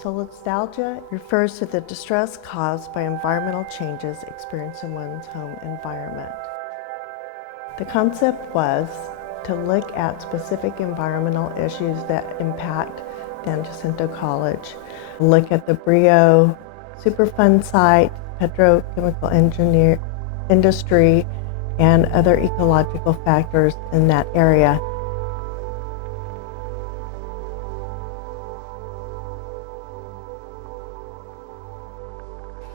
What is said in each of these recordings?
Solastalgia refers to the distress caused by environmental changes experienced in one's home environment. The concept was to look at specific environmental issues that impact San Jacinto College, look at the Brio Superfund site, petrochemical industry, and other ecological factors in that area.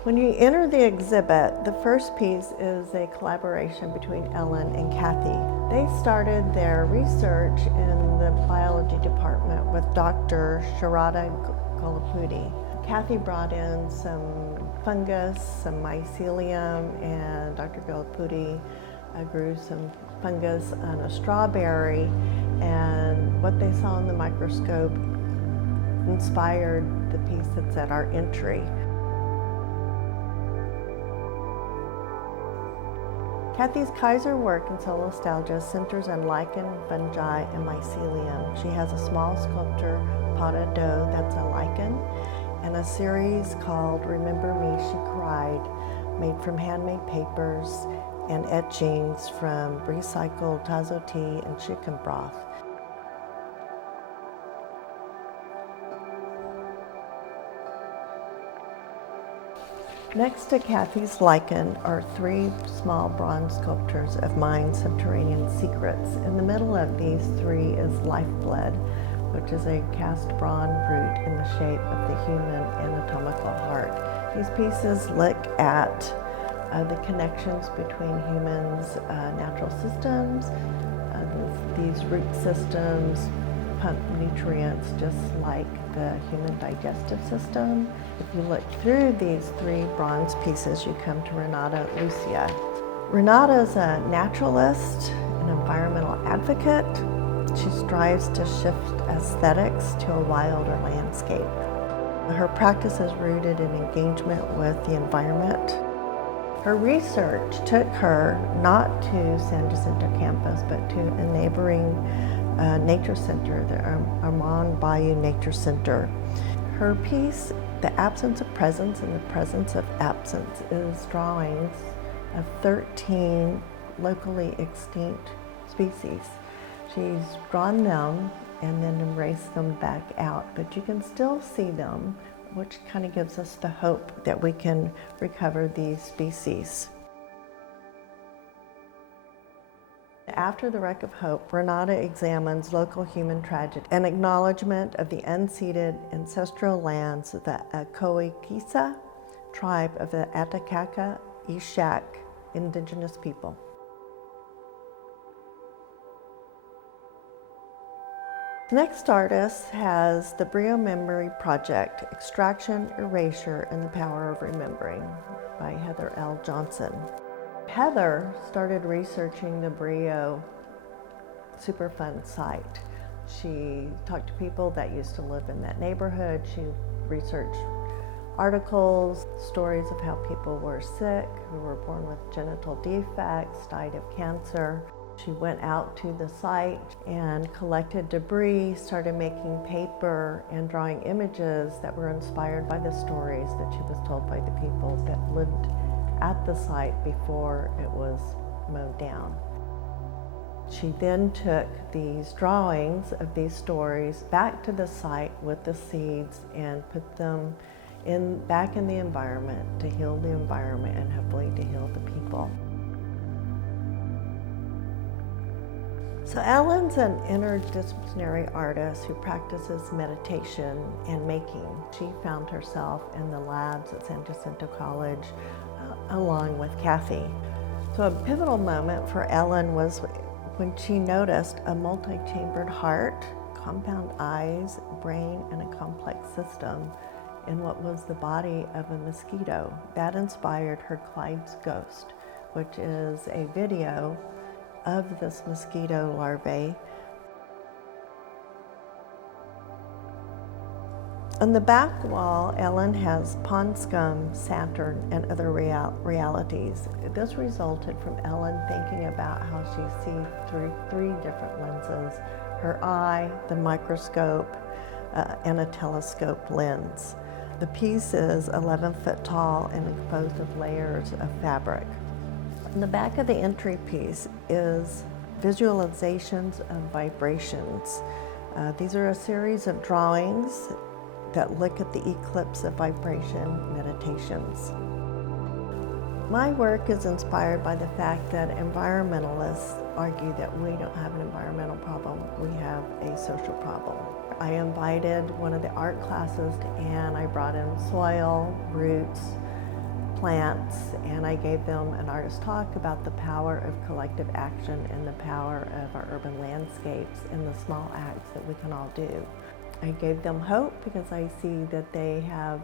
When you enter the exhibit, the first piece is a collaboration between Ellen and Cathie. They started their research in the biology department with Dr. Renata Lucia. Cathie brought in some fungus, some mycelium, and Dr. Lucia grew some fungus on a strawberry, and what they saw in the microscope inspired the piece that's at our entry. Cathie's Kayser work in Solastalgia centers on lichen, fungi, and mycelium. She has a small sculpture, pot of dough, that's a lichen, and a series called Remember Me, She Cried, made from handmade papers and etchings from recycled tazo tea and chicken broth. Next to Cathie's lichen are 3 small bronze sculptures of mine subterranean secrets. In the middle of these 3 is Lifeblood, which is a cast bronze root in the shape of the human anatomical heart. These pieces look at the connections between humans' natural systems. These root systems pump nutrients just like the human digestive system. If you look through these 3 bronze pieces, you come to Renata Lucia. Renata is a naturalist, an environmental advocate. She strives to shift aesthetics to a wilder landscape. Her practice is rooted in engagement with the environment. Her research took her not to San Jacinto campus, but to a neighboring nature center, the Armand Bayou Nature Center. Her piece, The Absence of Presence and the Presence of Absence, is drawings of 13 locally extinct species. She's drawn them and then erased them back out, but you can still see them, which kind of gives us the hope that we can recover these species. After the Wreck of Hope, Renata examines local human tragedy, an acknowledgement of the unceded ancestral lands of the Kayser tribe of the Atacama Ishak indigenous people. The next artist has the Brio Memory Project, Extraction, Erasure, and the Power of Remembering by Heather L. Johnson. Heather started researching the Brio Superfund site. She talked to people that used to live in that neighborhood. She researched articles, stories of how people were sick, who were born with genital defects, died of cancer. She went out to the site and collected debris, started making paper and drawing images that were inspired by the stories that she was told by the people that lived at the site before it was mowed down. She then took these drawings of these stories back to the site with the seeds and put them back in the environment to heal the environment and hopefully to heal the people. So Ellen's an interdisciplinary artist who practices meditation and making. She found herself in the labs at San Jacinto College along with Cathie. So a pivotal moment for Ellen was when she noticed a multi-chambered heart, compound eyes, brain, and a complex system in what was the body of a mosquito. That inspired her Clyde's Ghost, which is a video of this mosquito larvae. On the back wall, Ellen has pond scum, Saturn, and other realities. This resulted from Ellen thinking about how she sees through 3 different lenses: her eye, the microscope, and a telescope lens. The piece is 11 foot tall and composed of layers of fabric. In the back of the entry piece is visualizations of vibrations. These are a series of drawings that look at the eclipse of vibration meditations. My work is inspired by the fact that environmentalists argue that we don't have an environmental problem, we have a social problem. I invited one of the art classes and I brought in soil, roots, plants, and I gave them an artist talk about the power of collective action and the power of our urban landscapes and the small acts that we can all do. I gave them hope because I see that they have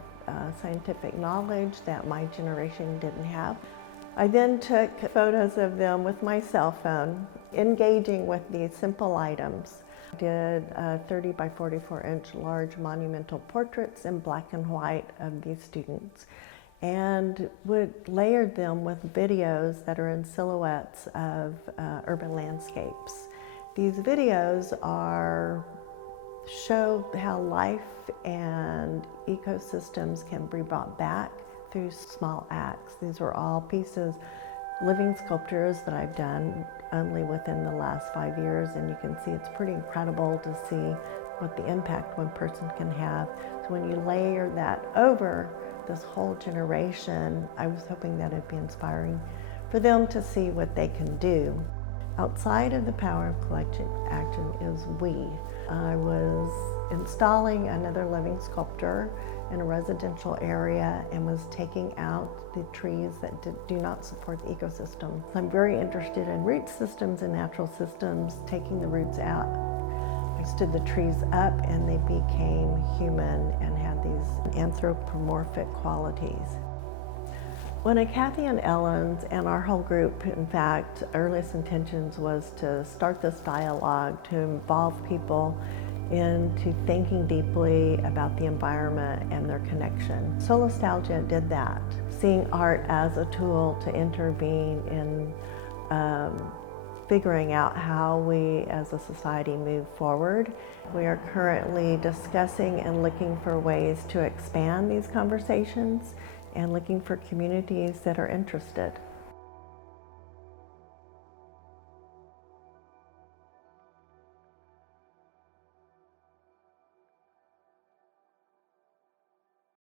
scientific knowledge that my generation didn't have. I then took photos of them with my cell phone, engaging with these simple items. I did 30 by 44 inch large monumental portraits in black and white of these students, and would layer them with videos that are in silhouettes of urban landscapes. These videos show how life and ecosystems can be brought back through small acts. These were all pieces, living sculptures that I've done only within the last 5 years, and you can see it's pretty incredible to see what the impact one person can have. So when you layer that over this whole generation, I was hoping that it'd be inspiring for them to see what they can do. Outside of the power of collective action is we. I was installing another living sculpture in a residential area and was taking out the trees that do not support the ecosystem. I'm very interested in root systems and natural systems. Taking the roots out, I stood the trees up and they became human and had these anthropomorphic qualities. When at Cathie and Ellen's and our whole group, in fact, earliest intentions was to start this dialogue to involve people into thinking deeply about the environment and their connection. Solastalgia did that, seeing art as a tool to intervene in figuring out how we as a society move forward. We are currently discussing and looking for ways to expand these conversations and looking for communities that are interested.